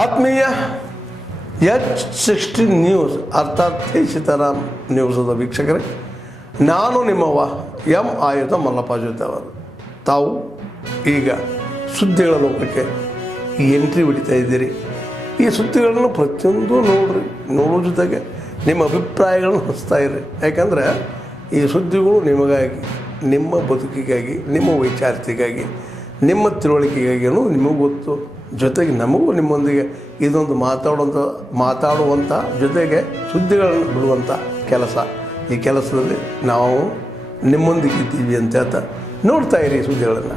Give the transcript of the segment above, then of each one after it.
ಆತ್ಮೀಯ H16 news ಅರ್ಥಾತ್ ಸೀತಾರಾಮ್ ನ್ಯೂಸದ ವೀಕ್ಷಕರೇ, ನಾನು ನಿಮ್ಮವ ಎಂ ಆಯುಧ ಮಲ್ಲಪ್ಪ ಜೊತೆ ಅವರು. ತಾವು ಈಗ ಸುದ್ದಿಗಳ ಲೋಕಕ್ಕೆ ಎಂಟ್ರಿ ಹೊಡಿತಾ ಇದ್ದೀರಿ. ಈ ಸುದ್ದಿಗಳನ್ನು ಪ್ರತಿಯೊಂದು ನೋಡೋ ಜೊತೆಗೆ ನಿಮ್ಮ ಅಭಿಪ್ರಾಯಗಳನ್ನು ಹಚ್ತಾ ಇರ್ರಿ. ಯಾಕಂದರೆ ಈ ಸುದ್ದಿಗಳು ನಿಮಗಾಗಿ, ನಿಮ್ಮ ಬದುಕಿಗಾಗಿ, ನಿಮ್ಮ ವೈಚಾರಿಕೆಗಾಗಿ, ನಿಮ್ಮ ತಿಳುವಳಿಕೆಗಾಗಿಯೂ ನಿಮಗೂ ಗೊತ್ತು. ಜೊತೆಗೆ ನಮಗೂ ನಿಮ್ಮೊಂದಿಗೆ ಇದೊಂದು ಮಾತಾಡುವಂಥ ಜೊತೆಗೆ ಸುದ್ದಿಗಳನ್ನು ಬಿಡುವಂಥ ಕೆಲಸ. ಈ ಕೆಲಸದಲ್ಲಿ ನಾವು ನಿಮ್ಮೊಂದಿಗೆ ಇದ್ದೀವಿ ಅಂತ ಹೇಳ್ತಾ ನೋಡ್ತಾ ಇರಿ ಸುದ್ದಿಗಳನ್ನು.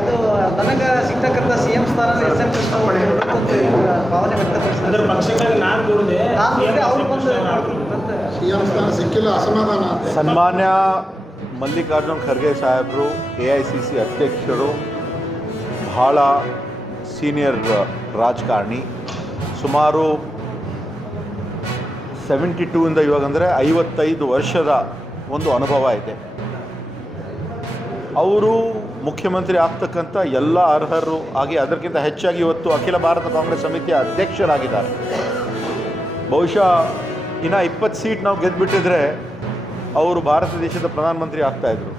ಇದು ನನಗೆ ಸಿಗ್ತಕ್ಕಂಥ CM ಸ್ಥಾನ SM ಕೃಷ್ಣ ಭಾವನೆ ವ್ಯಕ್ತಪಡಿಸಿದ್ದಾರೆ. CM ಸ್ಥಾನ ಸಿಕ್ಕಿಲ್ಲ, ಅಸಮಾಧಾನ. ಸನ್ಮಾನ್ಯ ಮಲ್ಲಿಕಾರ್ಜುನ್ ಖರ್ಗೆ ಸಾಹೇಬರು AICC ಅಧ್ಯಕ್ಷರು, ಬಹಳ ಸೀನಿಯರ್ ರಾಜಕಾರಣಿ. ಸುಮಾರು 72 ಇವಾಗ ಅಂದರೆ 55 ವರ್ಷದ ಒಂದು ಅನುಭವ ಇದೆ. ಅವರು ಮುಖ್ಯಮಂತ್ರಿ ಆಗ್ತಕ್ಕಂಥ ಎಲ್ಲ ಅರ್ಹರು ಆಗಿ ಅದಕ್ಕಿಂತ ಹೆಚ್ಚಾಗಿ ಇವತ್ತು ಅಖಿಲ ಭಾರತ ಕಾಂಗ್ರೆಸ್ ಸಮಿತಿಯ ಅಧ್ಯಕ್ಷರಾಗಿದ್ದಾರೆ. ಬಹುಶಃ ಇನ್ನು 20 ಸೀಟ್ ನಾವು ಗೆದ್ದುಬಿಟ್ಟಿದ್ರೆ ಅವರು ಭಾರತ ದೇಶದ ಪ್ರಧಾನಮಂತ್ರಿ ಆಗ್ತಾಯಿದ್ರು.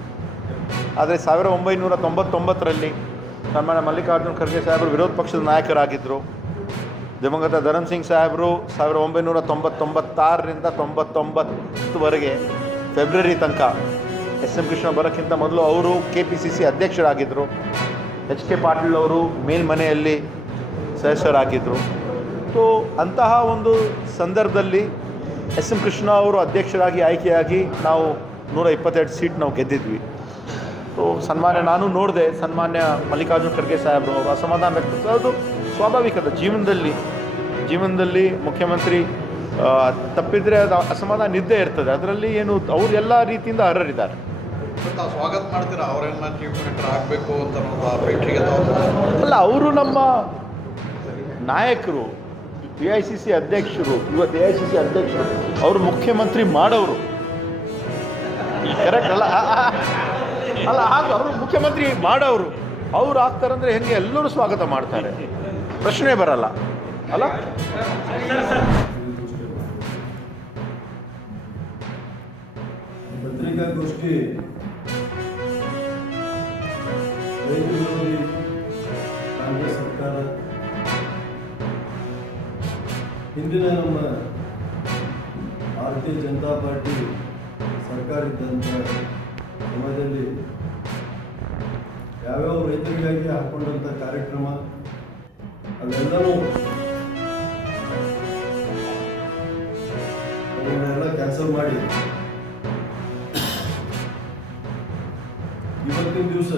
ಆದರೆ 1999ರಲ್ಲಿ ಸನ್ಮಾನ್ಯ ಮಲ್ಲಿಕಾರ್ಜುನ್ ಖರ್ಗೆ ಸಾಹೇಬರು ವಿರೋಧ ಪಕ್ಷದ ನಾಯಕರಾಗಿದ್ದರು. ದಿವಂಗತ ಧರಮ್ ಸಿಂಗ್ ಸಾಹೇಬರು 1996ರಿಂದ 99ವರೆಗೆ ಫೆಬ್ರವರಿ ತನಕ SM ಕೃಷ್ಣ ಬರೋಕ್ಕಿಂತ ಮೊದಲು ಅವರು KPCC ಅಧ್ಯಕ್ಷರಾಗಿದ್ದರು. HK ಪಾಟೀಲ್ ಅವರು ಮೇಲ್ಮನೆಯಲ್ಲಿ ಸದಸ್ಯರಾಗಿದ್ದರು. ಸೊ ಅಂತಹ ಒಂದು ಸಂದರ್ಭದಲ್ಲಿ SM ಕೃಷ್ಣ ಅವರು ಅಧ್ಯಕ್ಷರಾಗಿ ಆಯ್ಕೆಯಾಗಿ ನಾವು 122 ಸೀಟ್ ನಾವು ಗೆದ್ದಿದ್ವಿ. ಸೊ ನಾನು ನೋಡಿದೆ ಸನ್ಮಾನ್ಯ ಮಲ್ಲಿಕಾರ್ಜುನ್ ಖರ್ಗೆ ಸಾಹೇಬರು ಅವರು ಅಸಮಾಧಾನ ವ್ಯಕ್ತಪಡಿಸೋದು ಸ್ವಾಭಾವಿಕದ. ಜೀವನದಲ್ಲಿ ಮುಖ್ಯಮಂತ್ರಿ ತಪ್ಪಿದರೆ ಅದು ಅಸಮಾಧಾನ ಇದ್ದೇ ಇರ್ತದೆ. ಅದರಲ್ಲಿ ಏನು ಅವ್ರು ಎಲ್ಲ ರೀತಿಯಿಂದ ಅರ್ಹರಿದ್ದಾರೆ. ಸ್ವಾಗತ ಮಾಡ್ತೀರಾ ಅವರೆಲ್ಲ ಚೀಫ್ ಮಿನಿಸ್ಟರ್ ಆಗಬೇಕು ಅಂತ ಭೇಟಿಗೆ? ಅಲ್ಲ, ಅವರು ನಮ್ಮ ನಾಯಕರು, AICC ಅಧ್ಯಕ್ಷರು. ಇವತ್ತು AICC ಅಧ್ಯಕ್ಷರು ಅವರು ಮುಖ್ಯಮಂತ್ರಿ ಮಾಡೋರು. ಕರೆಕ್ಟ್ ಅಲ್ಲ? ಹಾಗೆ ಅವರು ಮುಖ್ಯಮಂತ್ರಿ ಮಾಡೋರು. ಅವ್ರು ಆಗ್ತಾರಂದರೆ ಹೆಂಗೆ ಎಲ್ಲರೂ ಸ್ವಾಗತ ಮಾಡ್ತಾರೆ, ಪ್ರಶ್ನೆ ಬರಲ್ಲ ಅಲ್ಲ. ಪತ್ರಿಕಾಗೋಷ್ಠಿ ರೈತ ವಿರೋಧಿ ಕಾಂಗ್ರೆಸ್ ಸರ್ಕಾರ ಹಿಂದಿನ ನಮ್ಮ ಭಾರತೀಯ ಜನತಾ ಪಾರ್ಟಿ ಸರ್ಕಾರ ಇದ್ದಂಥ ಸಮಯದಲ್ಲಿ ಯಾವ್ಯಾವ ರೈತರಿಗಾಗಿ ಹಾಕ್ಕೊಂಡಂಥ ಕಾರ್ಯಕ್ರಮ ಅವೆಲ್ಲವೂ ಅವನ್ನೆಲ್ಲ ಕ್ಯಾನ್ಸಲ್ ಮಾಡಿ ಇವತ್ತಿನ ದಿವಸ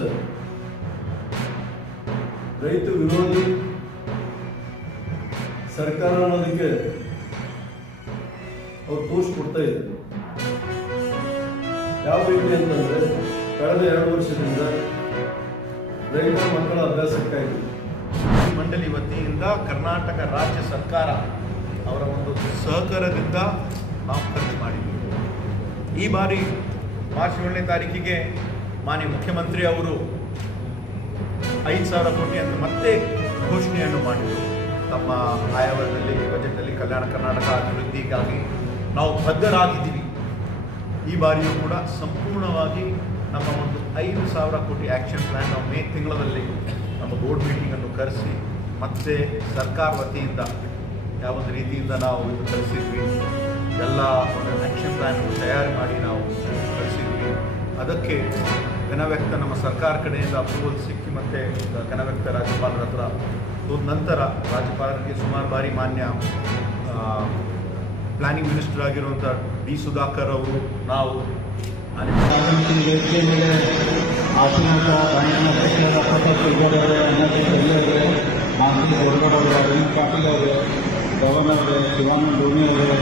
ರೈತ ವಿರೋಧಿ ಸರ್ಕಾರ ಅನ್ನೋದಕ್ಕೆ ಅವ್ರು ತೋರಿಸ್ಕೊಡ್ತಾ ಇದ್ದಾರೆ. ಯಾವ ರೀತಿ ಅಂತಂದರೆ, ಕಳೆದ 2 ವರ್ಷದಿಂದ ರೈತ ಮಕ್ಕಳ ಅಭ್ಯಾಸಕ್ಕಾಗಿ ಮಂಡಳಿ ವತಿಯಿಂದ ಕರ್ನಾಟಕ ರಾಜ್ಯ ಸರ್ಕಾರ ಅವರ ಒಂದು ಸಹಕಾರದಿಂದ ನಾವು ಖರ್ಚು ಮಾಡಿದ್ದೀವಿ. ಈ ಬಾರಿ ಮಾರ್ಚ್ 7ನೇ ತಾರೀಕಿಗೆ ಮಾನ್ಯ ಮುಖ್ಯಮಂತ್ರಿ ಅವರು 5,000 ಕೋಟಿ ಅಂತ ಮತ್ತೆ ಘೋಷಣೆಯನ್ನು ಮಾಡಿದರು. ತಮ್ಮ ಆಯವ್ಯಯದಲ್ಲಿ ಬಜೆಟ್ನಲ್ಲಿ ಕಲ್ಯಾಣ ಕರ್ನಾಟಕ ಅಭಿವೃದ್ಧಿಗಾಗಿ ನಾವು ಬದ್ಧರಾಗಿದ್ದೀವಿ. ಈ ಬಾರಿಯೂ ಕೂಡ ಸಂಪೂರ್ಣವಾಗಿ ನಮ್ಮ ಒಂದು 5,000 ಕೋಟಿ ಆ್ಯಕ್ಷನ್ ಪ್ಲ್ಯಾನ್ ನಾವು ಮೇ ತಿಂಗಳಲ್ಲಿ ನಮ್ಮ ಬೋರ್ಡ್ ಮೀಟಿಂಗನ್ನು ಕರೆಸಿ ಮತ್ತೆ ಸರ್ಕಾರ ವತಿಯಿಂದ ಯಾವೊಂದು ರೀತಿಯಿಂದ ನಾವು ಇದು ಕಳಿಸಿದ್ವಿ. ಎಲ್ಲ ಒಂದು ಆ್ಯಕ್ಷನ್ ಪ್ಲ್ಯಾನನ್ನು ತಯಾರು ಮಾಡಿ ನಾವು ಕಳಿಸಿದ್ವಿ. ಅದಕ್ಕೆ ಘನವ್ಯಕ್ತ ನಮ್ಮ ಸರ್ಕಾರ ಕಡೆಯಿಂದ ಅಪ್ರೂವಲ್ ಸಿಕ್ಕಿ ಮತ್ತು ಘನವ್ಯಕ್ತ ರಾಜ್ಯಪಾಲರ ಹತ್ರ ಹೋದ ನಂತರ ರಾಜ್ಯಪಾಲರಿಗೆ ಸುಮಾರು ಬಾರಿ ಮಾನ್ಯ ಪ್ಲಾನಿಂಗ್ ಮಿನಿಸ್ಟರ್ ಆಗಿರುವಂಥ D. ಸುಧಾಕರ್ ಅವರು ನಾವು ವೇದಿಕೆ ಮೇಲೆ ಆಸೀನತ ಮಾಜಿ ಗೌರವರವರು, ಅರವಿಂದ್ ಪಾಟೀಲ್ ಅವರು, ಗವರ್ನರ್ ಶಿವಾನಂದ ಡೋನಿ ಅವರು,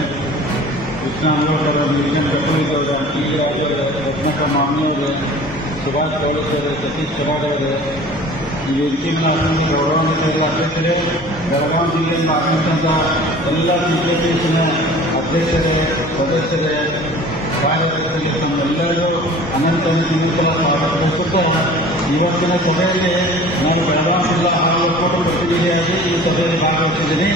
ಕೃಷ್ಣ ಅಂಗೌಡರು, ಮಿಲಿಯನ್ ಗಟ್ಟೂರಿಗೆ ಅವರು, T. ರಾಜ್ ಅವರು, ರತ್ನಕ ಮಾಮಿ ಅವರು, ಸುಭಾಷ್ ಪೌಲಸ್ ಅವರು, ಸತೀಶ್ ಚವಾಡ್ ಅವರು, ಈ ವೇದಿಕೆಯಿಂದ ಆಸೀನ ಗೌರವಾನ್ವಿತ ಅಧ್ಯಕ್ಷರೇ, ಬೆಳಗಾವಿ ಜಿಲ್ಲೆಯಿಂದ ಆಗಮಿಸಿದಂಥ ಎಲ್ಲ CPSನ ಅಧ್ಯಕ್ಷರೇ, ಸದಸ್ಯರೇ, ಕಾರ್ಯದಲ್ಲಿ ತಮ್ಮೆಲ್ಲರಿಗೂ ಅನಂತ ಸ್ವಾಗತಿಸುತ್ತಾ ಇವತ್ತಿನ ಸಭೆಯಲ್ಲಿ ನಾನು ಬೆಳಗಾವಿ ಜಿಲ್ಲಾ ಹಾಗೂ ಒಕ್ಕೂಟ ಪ್ರತಿನಿಧಿಯಾಗಿ ಈ ಸಭೆಯಲ್ಲಿ ಭಾಗವಹಿಸಿದ್ದೀನಿ.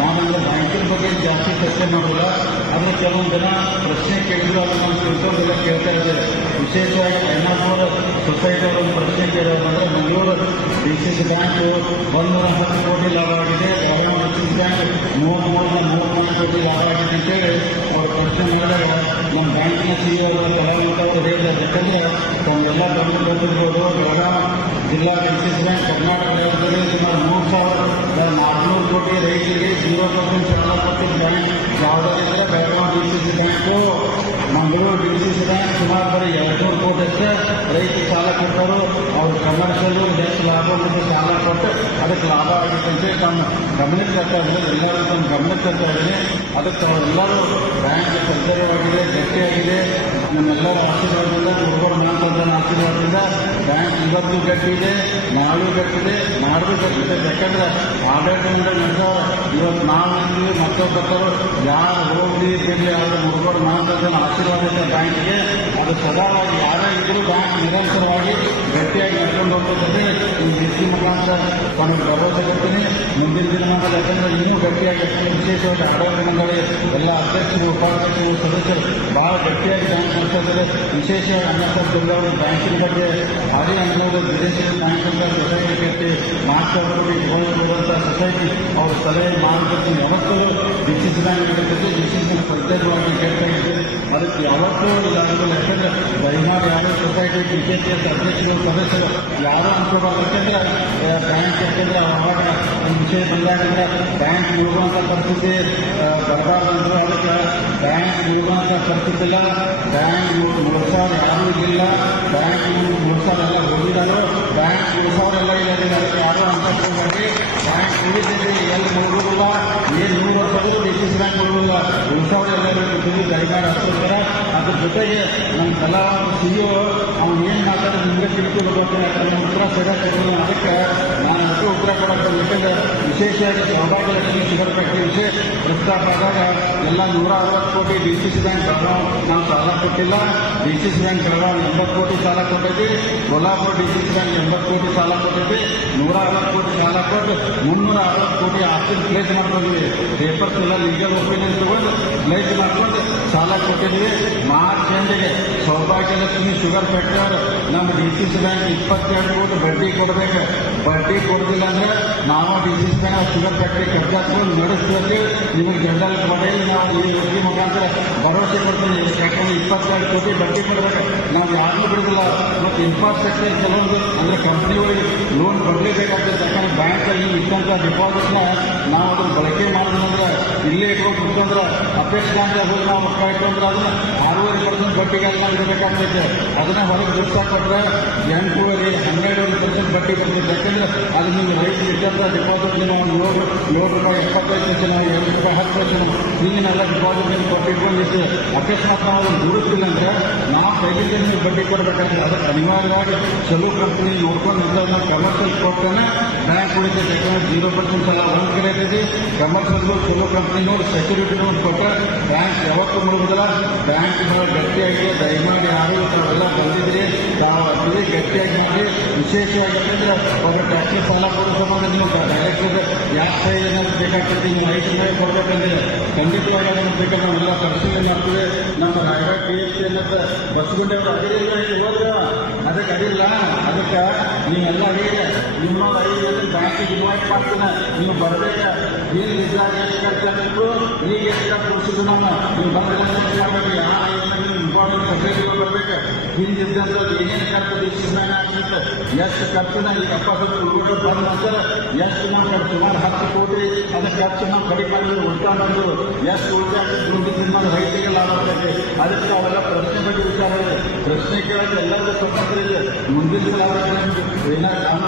ನಾನಂದ್ರೆ ಬ್ಯಾಂಕಿನ ಬಗ್ಗೆ ಜಾಸ್ತಿ ಚರ್ಚೆ ಮಾಡೋಲ್ಲ, ಆದರೆ ಕೆಲವೊಂದು ಜನ ಪ್ರಶ್ನೆ ಕೇಳಿದ್ರು ಅದು ನಾನು ತಿಳ್ಕೊಂಡೆಲ್ಲ ಕೇಳ್ತಾ ಇದ್ದೇವೆ. ವಿಶೇಷವಾಗಿ ಐನಾಪುರ ಸೊಸೈಟಿ ಅವರೊಂದು ಪ್ರಶ್ನೆ ಕೇಳೋದಂದ್ರೆ ಮಂಗಳೂರು DCC ಬ್ಯಾಂಕ್ 110 ಕೋಟಿ ಲಾಭ ಆಗಿದೆ, ಬೆಳಗಾವಿ DCC ಬ್ಯಾಂಕ್ 33 ಕೋಟಿ ಲಾಭ ಆಗಿದೆ ಅಂತೇಳಿ ಅವರು ಪ್ರಶ್ನೆ ಮಾಡಿದಾಗ ನಮ್ಮ ಬ್ಯಾಂಕಿನ CEO ಅವರು ಹೇಳಿದ್ದಾರೆ. ಯಾಕಂದ್ರೆ ತಾವೆಲ್ಲ ಗಮನಿಸಿರ್ಬೋದು, ಬೆಳಗಾವಿ ಜಿಲ್ಲಾ DCC ಬ್ಯಾಂಕ್ ಕರ್ನಾಟಕ ಲೆವೆಲ್ನಲ್ಲಿ ಸುಮಾರು 3,400 ಕೋಟಿ ರೈತರಿಗೆ 0% ಸಾಲ ಕೊಟ್ಟಿದ್ದ ಬ್ಯಾಂಕ್ ಯಾವುದಾದ್ರೆ Belagavi DCC bank. Mangaluru DCC bank ಸುಮಾರು ಬರೀ 200 ಕೋಟಿ ಅಷ್ಟೇ ರೈತರಿಗೆ ಸಾಲ ಕೊಟ್ಟರು. ಅವರು ಕಮರ್ಷಿಯಲ್ ಹೆಚ್ಚು ಲಾಭ ಮತ್ತು ಸಾಲ ಕೊಟ್ಟು ಅದಕ್ಕೆ ಲಾಭ ಆಗಿತ್ತಂತೆ ತಮ್ಮ ಗಮನಕ್ಕೆ ತರ್ತಾ ಇದ್ದಾರೆ. ಎಲ್ಲರೂ ತಮ್ಮ ಗಮನಕ್ಕೆ ತರ್ತಾ ಇದ್ದೀನಿ. ಅದಕ್ಕೆ ಅವರೆಲ್ಲರೂ ಬ್ಯಾಂಕ್ ಸದೃಢವಾಗಿದೆ, ಗಟ್ಟಿಯಾಗಿದೆ. ನಮ್ಮೆಲ್ಲರ ಆಶೀರ್ವಾದದಿಂದ, ಮುರುಗೋಡು ಮಹಾಂತನ ಆಶೀರ್ವಾದದಿಂದ ಬ್ಯಾಂಕ್ ಇವತ್ತು ಗಟ್ಟಿದೆ, ನಾಳೆ ಗಟ್ಟಿದೆ, ನಾಡ್ದು ಗಟ್ಟಿದೆ. ಯಾಕಂದ್ರೆ ಆಡಳಿತ ಮಂಡಳಿ ಇವತ್ತು ನಾವು ಮತ್ತೊಬ್ಬರು ಯಾರು ಹೋಗಿ ಬಿಡಲಿ ಆದರೆ ಮುರುಗೋಡು ಮಹಾಂತನ ಆಶೀರ್ವಾದದ ಬ್ಯಾಂಕ್ಗೆ ಅದು ಸದಾವಾಗಿ ಯಾರೇ ಇದ್ರೂ ಬ್ಯಾಂಕ್ ನಿರಂತರವಾಗಿ ಗಟ್ಟಿಯಾಗಿ ನಡ್ಕೊಂಡು ಹೋಗ್ತದೆ. ಈ ರೀತಿ ಮುಖಾಂತರ ತಮಗೆ ಭರವಸೆ ಕೊಡ್ತೀನಿ. ಮುಂದಿನ ದಿನಮಾನದಲ್ಲಿ ಯಾಕಂದ್ರೆ ಇನ್ನೂ ಗಟ್ಟಿಯಾಗಿ ವಿಶೇಷವಾಗಿ ಆಡಳಿತ ಮಂಡಳಿ ಎಲ್ಲ ಅಧ್ಯಕ್ಷರು, ಉಪಾಧ್ಯಕ್ಷರು, ಸದಸ್ಯರು ಬಹಳ ಗಟ್ಟಿಯಾಗಿ ಬ್ಯಾಂಕ್ ನಡೆಸ್ತಾ ಇದ್ದಾರೆ. ವಿಶೇಷವಾಗಿ ಅನ್ನಸರ್ ಜಿಲ್ಲೆಯವರು ಬ್ಯಾಂಕಿನ ಬಗ್ಗೆ ಭಾರಿ ಅನುಭವದ ವಿದೇಶಿ ಬ್ಯಾಂಕ್ ಅಂತ ಸೊಸೈಟಿ ಕಟ್ಟಿ ಮಾರ್ಚವರಿಗೆ ಕೊಡುವಂಥ ಸೊಸೈಟಿ ಅವ್ರ ಸಲಹೆ ಮಾರ್ಗದರ್ಶನ ಯಾವತ್ತೂ DCC ಬ್ಯಾಂಕ್ ಇರ್ತದೆ. DCC ಪ್ರತ್ಯೇಕವಾಗಿ ಕೇಳ್ತಾ ಇದ್ದಾರೆ. ಅದಕ್ಕೆ ಯಾವತ್ತೂ ಇದಾಗಲ್ಲ. ಯಾಕಂದ್ರೆ ದಯಮಾಡಿ ಯಾರೋ ಸೊಸೈಟಿ PKPS ಅಧ್ಯಕ್ಷರು, ಸದಸ್ಯರು ಯಾರು ಅನ್ಕೋಬಾರ್ದು. ಯಾಕಂದ್ರೆ ಬ್ಯಾಂಕ್ ಯಾಕಂದ್ರೆ ಅವಾಗ ಒಂದು ವಿಷಯ ಬಂದಾಗಂದ್ರೆ ಬ್ಯಾಂಕ್ ಮುಳುಗುವಂಥ ಪರಿಸ್ಥಿತಿ ಬರಬಾರ್ದಂದ್ರೆ ಅದಕ್ಕೆ ಬ್ಯಾಂಕ್ ಮುಳುಗುವಂಥ ಪರಿಸ್ಥಿತಿ ಇಲ್ಲ. ಬ್ಯಾಂಕ್ ಮುಳುಸಾರು ಯಾರೂ ಇಲ್ಲ. ಬ್ಯಾಂಕ್ ಮುಳುಸಾರೆಲ್ಲ ಹೋಗಿದ್ದಾರೆ. ಬ್ಯಾಂಕ್ ಮುಳುಸಾರೆಲ್ಲ ಇಲ್ಲ. ಅದಕ್ಕೆ ಯಾರು ಅನ್ಕೋಬಾರ್ದು. ಬ್ಯಾಂಕ್ ಉಳಿದಿದೆ, ಎಲ್ಲಿ ಮುಳುಗುದಿಲ್ಲ. ಏನು 100 ವರ್ಷಗಳು DCC ಬ್ಯಾಂಕ್ ಮುಳುಗುದಿಲ್ಲ. ಉಳಿಸೋರೆಲ್ಲರೂ ದಯಮಾಡಿ ಹತ್ತಿರ್ತಾರೆ. ಅದ್ರ ಜೊತೆಗೆ ನಮ್ಮ ಕಲಾ CEO ಅವ್ನು ಏನು ಮಾತಾಡೋದು ನಿಮಗೆ ತಿಳ್ಕೊಳ್ಬೇಕು. ಯಾಕಂದ್ರೆ ಉತ್ತರ ಸರಿಯಾಗಿ ಕೊಡೋದು. ಅದಕ್ಕೆ ನಾನು ಅದಕ್ಕೆ ಉತ್ತರ ಕೊಡೋಕ್ಕೆ ಯಾಕಂದ್ರೆ ವಿಶೇಷವಾಗಿ ಸೌಭಾಗ್ಯಲಕ್ಷ್ಮಿ ಶುಗರ್ ಫ್ಯಾಕ್ಟರಿ ವಿಷಯ ಪ್ರಸ್ತಾಪ ಆದಾಗ ಎಲ್ಲ 160 ಕೋಟಿ DCC ಬ್ಯಾಂಕ್ ಬೆಳಗಾವಿ ನಾವು ಸಾಲ ಕೊಟ್ಟಿಲ್ಲ. DCC ಬ್ಯಾಂಕ್ ಬೆಳಗಾವಿ 80 ಕೋಟಿ ಸಾಲ ಕೊಟ್ಟೈತಿ. ಕೊಲ್ಹಾಪುರ DCC ಬ್ಯಾಂಕ್ 80 ಕೋಟಿ ಸಾಲ ಕೊಟ್ಟೈತಿ. 160 ಕೋಟಿ ಸಾಲ ಕೊಟ್ಟು 360 ಕೋಟಿ ಆಸ್ತಿ ಪ್ಲೇಸ್ ಮಾಡ್ಕೊಂಡಿದ್ವಿ. ಪೇಪರ್ಸ್ ಎಲ್ಲ ಲೀಗಲ್ ಒಪಿನಿಯನ್ ತಗೊಂಡು ಪ್ಲೇಸ್ ಮಾಡ್ಕೊಂಡು ಸಾಲ ಕೊಟ್ಟಿದ್ವಿ. ಮಾರ್ಚ್ ಎಂಡಿಗೆ ಸೌಭಾಗ್ಯಲಕ್ಷ್ಮಿ ಶುಗರ್ ಫ್ಯಾಕ್ಟರಿ ಅವರು ನಮ್ಮ DCC ಬ್ಯಾಂಕ್ 22 ಕೋಟಿ ಬಡ್ಡಿ ಕೊಡಬೇಕು. ಬಡ್ಡಿ ಕೊಡೋದಿಲ್ಲ ಅಂದ್ರೆ ನಾವು DCC ಬ್ಯಾಂಕ್ ಶುಗರ್ ಫ್ಯಾಕ್ಟರಿ ಕಬ್ಜಾಕೊಂಡು ನಡೆಸ್ತೀವಿ. ನಿಮಗೆ ಜನರಲ್ ಕೊಡೆಯಲ್ಲಿ ನಾವು ಈ ವೃತ್ತಿ ಮುಖಾಂತರ ಭರವಸೆ ಕೊಡ್ತೀವಿ. ಯಾಕಂದ್ರೆ 22 ಕೋಟಿ ಬಡ್ಡಿ ಕೊಡಬೇಕು. ನಾವು ಯಾರನ್ನೂ ಬಿಡುದಿಲ್ಲ. ಮತ್ತು ಇನ್ಫ್ರಾಸ್ಟ್ರಕ್ಚರ್ ಕೆಲವೊಂದು ಅಂದ್ರೆ ಕಂಪ್ನಿಗಳಿಗೆ ಲೋನ್ ಬರಲೇಬೇಕಾಗ್ತದೆ. ಯಾಕಂದ್ರೆ ಬ್ಯಾಂಕಲ್ಲಿ ಇದ್ದಂಥ ಡಿಪಾಸಿಟ್ನ ನಾವು ಅದನ್ನು ಬಳಕೆ ಮಾಡೋದಂದ್ರೆ ಇಲ್ಲೇ ಇಟ್ಕೊಂಡು ಕುಡ್ಕೊಂಡ್ರೆ ಅಪೇಕ್ಷೆ ಅಂತ ಹೋಗಿ ನಾವು ರೊಕ್ಕ ಇಟ್ಕೊಂಡ್ರೆ ಅದನ್ನ 6.5% ಬಡ್ಡಿಗೆಲ್ಲ ಇಡಬೇಕಾಗ್ತೈತೆ. ಅದನ್ನ ಹೊರಗೆ ಬಿಡಿಸಾಕೊಟ್ರೆ 8.5-12% ಬಡ್ಡಿ ಬರ್ತೈತೆ. ಯಾಕಂದ್ರೆ ಅದು ನೀವು ರೈತರು ಇದ್ದಂಥ ಡಿಪಾಸಿಟ್ ನಾವು 7 ರೂಪಾಯಿ 75 ಪೈಸೆ, ನಾವು 2 ರೂಪಾಯಿ 10 ಪೈಸೆ ಹಿಂಗಿನೆಲ್ಲ ಡಿಪಾಸಿಟ್ ನೀವು ಕೊಟ್ಟಿಟ್ಕೊಂಡಿದ್ದು ಅಕಸ್ಮಾತ್ ನಾವು ಅದನ್ನು ದುಡಿಸ್ತಿಲ್ಲ ಅಂದ್ರೆ ನಾವು ಕೈಲಿದ್ದ ನೀವು ಬಡ್ಡಿ ಕೊಡಬೇಕಾಗ್ತದೆ. ಅದಕ್ಕೆ ಅನಿವಾರ್ಯವಾಗಿ ಚಲೋ ಕಂಪ್ನಿ ನೋಡ್ಕೊಂಡು ನಿಂತ ಕಮರ್ಷಿಯಲ್ ಕೊಡ್ತಾನೆ ಬ್ಯಾಂಕ್ ಉಳಿತೈತೆ. ಯಾಕಂದ್ರೆ 0% ಸಾಲ ಒಂದು ಕಡೆ ಇರ್ತೈತಿ. ಕಮರ್ಷಿಯಲ್ ಚಲೋ ಕಂಪ್ನಿ ನೋಡಿ ಸೆಕ್ಯೂರಿಟಿ ನೋಡಿ ಕೊಟ್ಟರೆ ಬ್ಯಾಂಕ್ ಯಾವತ್ತೂ ಮುಳುಗುದಿಲ್ಲ. ಬ್ಯಾಂಕ್ ಗಟ್ಟಿಯಾಗಿ ದಯಮಾಡಿ ಯಾರು ತಾವೆಲ್ಲ ಬಂದಿದ್ರಿ, ತಾವು ಅದೇ ಗಟ್ಟಿಯಾಗಿ ಮಾಡಿ. ವಿಶೇಷವಾಗಿ ಯಾಕಂದ್ರೆ ಒಬ್ಬ ಟ್ಯಾಕ್ಸಿ ಸಾಲ ಕೊಡೋ ಸಂಬಂಧ ನೀವು ಡೈರೆಕ್ಟರ್ ಯಾಕೆ ಏನಾದ್ರು ಬೇಕಾಗ್ತದೆ, ನೀವು 5 ರೂಪಾಯಿ ಕೊಡಬೇಕಂದ್ರೆ ಖಂಡಿತವಾಗಿ ಅದನ್ನು ಬೇಕಾದ್ರೆ ನಾವೆಲ್ಲ ಪರಿಶೀಲನೆ ಮಾಡ್ತೀವಿ. ನಮ್ಮ ರಾಯಗಢ TFC ಅನ್ನೋದು ಬಸ್ಗುಂಡೆ ಅಡಿಯಿಲ್ಲ, ಹೋದ್ರ ಅದಕ್ಕೆ ಅಡಿಯಿಲ್ಲ. ಅದಕ್ಕೆ ನೀವೆಲ್ಲ ಅಡಿಯಿಲ್ಲ ನಿಮ್ಮ 5 ಬ್ಯಾಂಕಿಗೆ ಇನ್ವೈಟ್ ಮಾಡ್ತೀನಿ. ನೀವು ಬರಬೇಕ. ಏನು ನಿಜಾಗಿ ಎಷ್ಟು ಖರ್ಚು ಆಗಬೇಕು, ಈಗ ಎಷ್ಟು ಖರ್ಚು ಉಳಿಸಿದ್ರು ನಮ್ಮ ನೀವು ಬಂದ್ರೆ ಮಾಡಬೇಕು. ಯಾವ ಇಂಪಾರ್ಟೆಂಟ್ ಸಬ್ಜೆಕ್ಟ್ಗಳು ಬರಬೇಕು. ಹಿಂದಿದ್ದಂಥದ್ದು ಏನೇನು ಖರ್ಚು DCC ಬ್ಯಾಂಕ್ ಆಗ್ತೈತೆ, ಎಷ್ಟು ಖರ್ಚಿನ ಈ 70 ರೂಪಾಯಿ ಬಂದ ನಂತರ ಎಷ್ಟು ನಮ್ಮ ಸುಮಾರು 10 ಕೋಟಿ ಅದಕ್ಕೆ ಖರ್ಚು ನಾವು ಕಡಿಮೆ ಮಾಡಿದ್ರು ಉಳಿತಾಯ ಮಾಡಿದ್ರು ಎಷ್ಟು ಉಳಿತಾಯ ದುಡ್ಡಿಂದ ರೈತರಿಗೆ ಲಾಭ ಆಗ್ತೈತೆ. ಅದಕ್ಕೆ ಅವೆಲ್ಲ ಪ್ರಶ್ನೆ ಬಗ್ಗೆ ವಿಚಾರ ಇದೆ. ಪ್ರಶ್ನೆ ಕೇಳೋದು ಎಲ್ಲರಿಗೂ ಸ್ವತಂತ್ರ ಇದೆ. ಮುಂದಿನ ಏನಾದ್ರು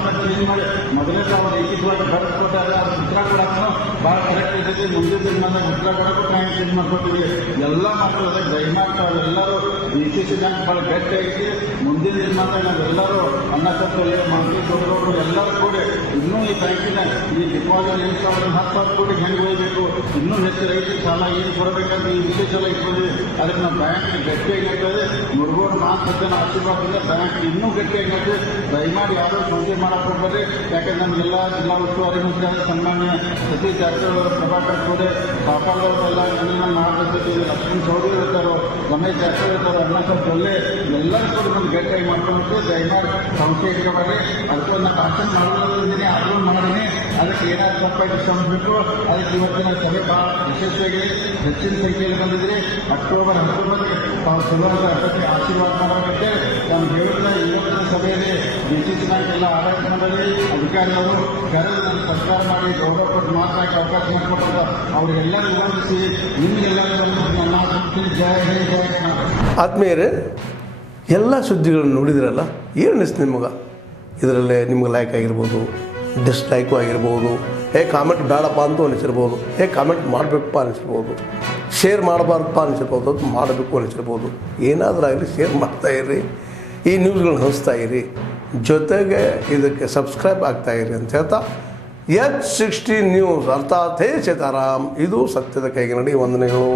ಕಾನೂನು ಮಾಡಿ ಮೊದಲೇ ತಾವು ರೈತರಿಗೆ ಬರೆದು ಕೊಟ್ಟಾಗ ಉತ್ತರ ಕೊಡೋಕೆ ಭಾಳ ಕರೆಕ್ಟ್ ಸತಿ ಮುಂದಿನ ದಿನಮಾನ ಉತ್ತರ ಕೊಡೋಕ್ಕೂ ಟೈಮ್ ಚೇಂಜ್ ಮಾಡ್ಕೊತೀವಿ. ಎಲ್ಲ ಮಕ್ಕಳು ಅದಕ್ಕೆ ದಯಮಾಡಿ ಎಲ್ಲರೂ BCC ಬ್ಯಾಂಕ್ ಭಾಳ ಗಟ್ಟಿಯಾಗಿ ಮುಂದಿನ ದಿನಮಾನ ನಾವೆಲ್ಲರೂ ಅನ್ನ ಸತ್ತಲ್ಲಿ ಮಂತ್ರಿ ದೊಡ್ಡವರು ಎಲ್ಲರೂ ಕೂಡಿ ಇನ್ನೂ ಈ ಬ್ಯಾಂಕಿನ ಈ ಡಿಪಾಸಿಟ್ 10,000 ಕೋಟಿ ಹೆಂಗೆ ಹೋಗಬೇಕು, ಇನ್ನೂ ಹೆಚ್ಚು ರೈತರಿಗೆ ಸಾಲ ಏನು ಕೊಡಬೇಕಂತ ಈ ವಿಶೇಷ ಎಲ್ಲ ಇಟ್ಕೊಂಡ್ವಿ. ಅದಕ್ಕೆ ನಾವು ಬ್ಯಾಂಕ್ ಗಟ್ಟಿಯಾಗಿ ಆಗ್ತದೆ. ಮುರುಗೋಡು ಮಾತನ್ನ ಆಶೀರ್ವಾದದಿಂದ ಬ್ಯಾಂಕ್ ಇನ್ನೂ ಗಟ್ಟಿಯಾಗಿ ಆಗ್ತದೆ. ದಯಮಾಡಿ ಯಾರು ಸಂಸ್ಥೆ ಮಾಡಕ್ಕೆ ಹೋಗ್ಬಾರ್ದು. ಯಾಕಂದ್ರೆ ನಮಗೆಲ್ಲ ಜಿಲ್ಲಾ ಉಸ್ತುವಾರಿ ಮಂತ್ರಿ ಸನ್ಮಾನ್ಯ ಸತೀಶ್ ಜಾರಕಿಹೊಳಿ ಅವರು, ಪ್ರಭಾಕರ್ ಕೋಡೆ, ಕಾಪಾಡೋರೆಲ್ಲ ನಮ್ಮ ಮಾರ್ಗದರ್ಶಿ ಲಕ್ಷ್ಮೀ ಚೌಧರಿ ಇರ್ತಾರೋ, ರಮೇಶ್ ಜಾರಕಿಹೊಳಿ ಇರ್ತಾರೋ, ಅನ್ನ ಜೊಲ್ಲೆ ಎಲ್ಲರೂ ಕೂಡ ನಮ್ಗೆ ಗಟ್ಟಿಯಾಗಿ ಮಾಡ್ಕೊಂಡು ದಯಮಾಡಿ ಸಂಸ್ಥೆ ಇಟ್ಕೊಬಾರ್ರಿ. ಅದಕ್ಕೊಂದು ಭಾಷಣ ಮಾಡೋದಿದ್ದೀನಿ, ಅದನ್ನು ಮಾಡಿದ್ದೀನಿ. ಅದಕ್ಕೆ ಏನಾದ್ರು ತಪ್ಪಾಗಿ ಶ್ರಮಿಸಬೇಕು. ಅದಕ್ಕೆ ಇವತ್ತಿನ ಸಭೆ ಭಾಳ ವಿಶೇಷವಾಗಿ ಹೆಚ್ಚಿನ ಸಂಖ್ಯೆಯಲ್ಲಿ ಬಂದಿದ್ರಿ. ಅಕ್ಟೋಬರ್ 19 ತಾವು ಸುಧಾರಿತ ಅರ್ಥಕ್ಕೆ ಆಶೀರ್ವಾದ ಮಾಡಬೇಕಂತೆ ನಾನು ಹೇಳಿದ್ರೆ ಇವತ್ತಿನ ಸಭೆಯಲ್ಲಿ BCC ಬ್ಯಾಂಕ್ ಎಲ್ಲ ಆಡಳಿತ ಮಂಡಳಿ ಅಧಿಕಾರಿಗಳು ಕರೆದು ನನ್ನ ಸರ್ಕಾರ ಮಾಡಿ ಗೌರವ ಕೊಟ್ಟು ಮಾತಾಡಕ್ಕೆ ಅವಕಾಶ ಮಾಡಿಕೊಟ್ಟಾಗ ಅವರಿಗೆಲ್ಲರೂ ವಿನಂತಿಸಿ ನಿಮಗೆಲ್ಲರೂ ನನ್ನ ಸಂಸ್ಥೆ ಜಯ ಹೇ ಜಯ ಕರ್ನಾಟಕ. ಆತ್ಮೀಯರೇ, ಎಲ್ಲ ಸುದ್ದಿಗಳನ್ನು ನೋಡಿದ್ರಲ್ಲ, ಏನು ಅನಿಸ್ತು ನಿಮಗೆ? ಇದರಲ್ಲೇ ನಿಮ್ಗೆ ಲೈಕ್ ಆಗಿರ್ಬೋದು, ಡಿಸ್ಲೈಕು ಆಗಿರ್ಬೋದು, ಕಾಮೆಂಟ್ ಬೇಡಪ್ಪ ಅಂತೂ ಅನಿಸಿರ್ಬೋದು, ಕಾಮೆಂಟ್ ಮಾಡಬೇಕಪ್ಪ ಅನಿಸಿರ್ಬೋದು, ಶೇರ್ ಮಾಡಬಾರ್ದಪ್ಪ ಅನಿಸಿರ್ಬೋದು, ಅದು ಮಾಡಬೇಕು ಅನಿಸಿರ್ಬೋದು. ಏನಾದರೂ ಆಗಲಿ ಶೇರ್ ಮಾಡ್ತಾಯಿರಿ, ಈ ನ್ಯೂಸ್ಗಳನ್ನ ಹಂಚ್ತಾ ಇರಿ, ಜೊತೆಗೆ ಇದಕ್ಕೆ ಸಬ್ಸ್ಕ್ರೈಬ್ ಆಗ್ತಾಯಿರಿ ಅಂತ ಹೇಳ್ತಾ H60 ನ್ಯೂಸ್ ಅರ್ಥಾತ್ ಹೇ ಸೀತಾರಾಮ್, ಇದು ಸತ್ಯದ ಕೈಗೆ ನಡಿ. ವಂದನೆಗಳು.